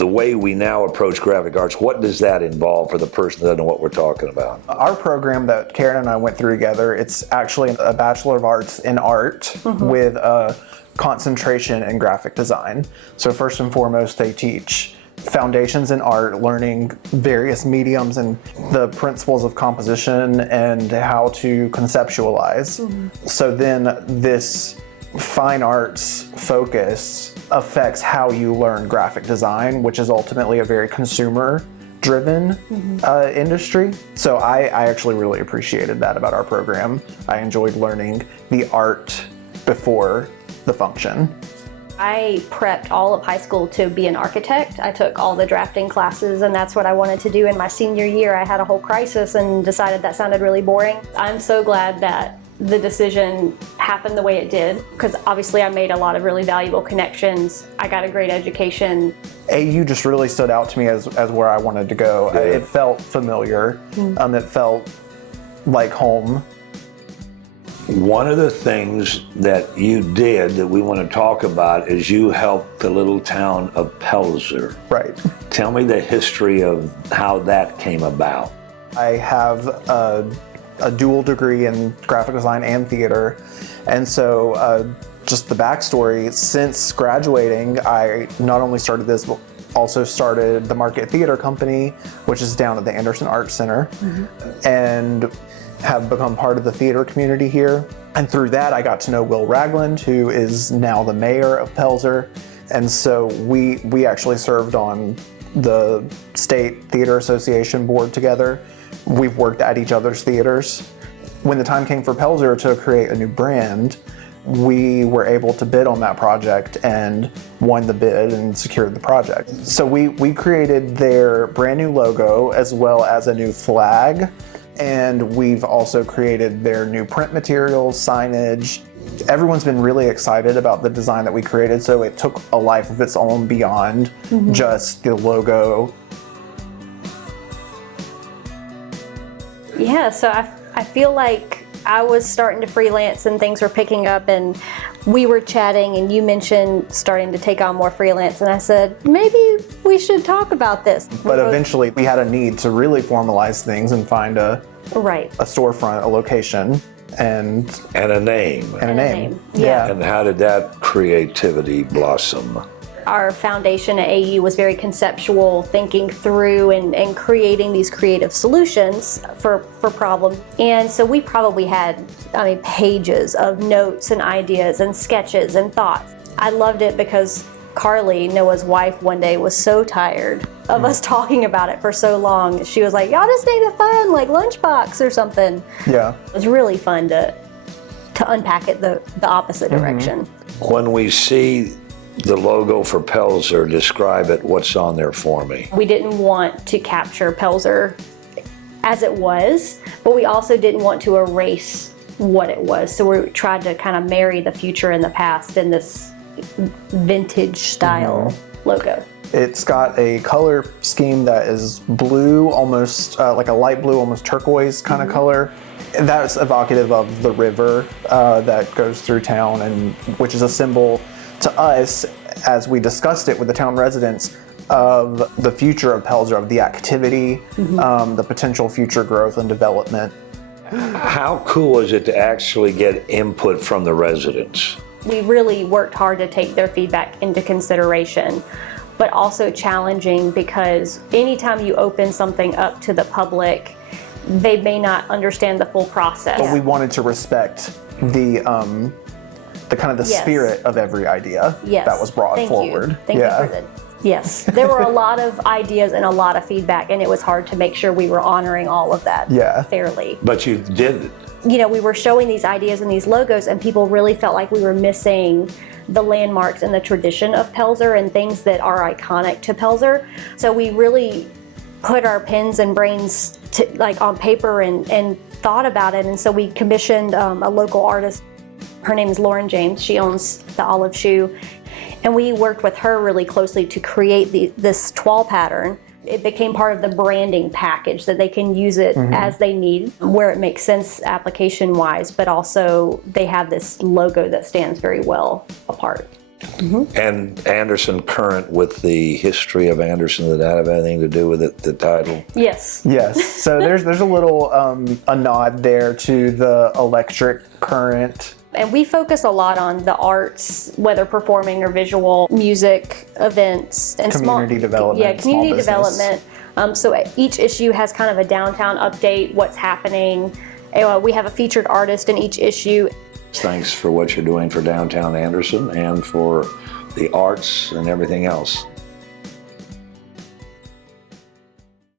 the way we now approach graphic arts, what does that involve for the person that doesn't know what we're talking about? Our program that Karen and I went through together, it's actually a Bachelor of Arts in Art with a concentration in graphic design. So first and foremost, they teach foundations in art, learning various mediums and the principles of composition and how to conceptualize. So then this fine arts focus affects how you learn graphic design, which is ultimately a very consumer driven industry. So I actually really appreciated that about our program. I enjoyed learning the art before the function. I prepped all of high school to be an architect. I took all the drafting classes, and that's what I wanted to do. In my senior year, I had a whole crisis and decided that sounded really boring. I'm so glad that the decision happened the way it did, because obviously I made a lot of really valuable connections. I got a great education. AU just really stood out to me as where I wanted to go. Yeah. It felt familiar. It felt like home. One of the things that you did that we want to talk about is you helped the little town of Pelzer. Right. Tell me the history of how that came about. I have a dual degree in graphic design and theater, and so just the backstory, since graduating, I not only started this, but also started the Market Theater Company, which is down at the Anderson Arts Center, and have become part of the theater community here. And through that, I got to know Will Ragland, who is now the mayor of Pelzer. And so we actually served on the State Theater Association board together. We've worked at each other's theaters. When the time came for Pelzer to create a new brand, we were able to bid on that project and won the bid and secured the project. So we created their brand new logo as well as a new flag. And we've also created their new print materials, signage. Everyone's been really excited about the design that we created, so it took a life of its own beyond just the logo. Yeah, so I feel like I was starting to freelance and things were picking up, and we were chatting and you mentioned starting to take on more freelance, and I said, maybe we should talk about this. But eventually we had a need to really formalize things and find a storefront, a location, and a name. And a name. Yeah. And how did that creativity blossom? Our foundation at AU was very conceptual, thinking through and creating these creative solutions for problems. And so we probably had, pages of notes and ideas and sketches and thoughts. I loved it because Carly, Noah's wife, one day was so tired of us talking about it for so long. She was like, y'all just need a fun, lunchbox or something. Yeah. It was really fun to unpack it the opposite direction. When we see the logo for Pelzer, describe it. What's on there for me? We didn't want to capture Pelzer as it was, but we also didn't want to erase what it was. So we tried to kind of marry the future and the past in this vintage style logo. It's got a color scheme that is blue, almost like a light blue, almost turquoise kind of color. That's evocative of the river that goes through town, and which is a symbol to us, as we discussed it with the town residents, of the future of Pelzer, of the activity, the potential future growth and development. How cool is it to actually get input from the residents? We really worked hard to take their feedback into consideration, but also challenging, because anytime you open something up to the public, they may not understand the full process. But we wanted to respect the kind of the spirit of every idea that was brought forward. Thank you for that. Yes, there were a lot of ideas and a lot of feedback, and it was hard to make sure we were honoring all of that fairly. But you did it. You know, we were showing these ideas and these logos, and people really felt like we were missing the landmarks and the tradition of Pelzer and things that are iconic to Pelzer. So we really put our pens and brains on paper and thought about it. And so we commissioned a local artist. Her name is Lauren James. She owns the Olive Shoe. And we worked with her really closely to create this toile pattern. It became part of the branding package, that they can use it as they need, where it makes sense application-wise, but also they have this logo that stands very well apart. And Anderson current with the history of Anderson, did that have anything to do with it, the title? Yes. Yes. So there's a little a nod there to the electric current. And we focus a lot on the arts, whether performing or visual, music, events, and Community development, Yeah, community small business. development. So each issue has kind of a downtown update, what's happening. We have a featured artist in each issue. Thanks for what you're doing for downtown Anderson and for the arts and everything else.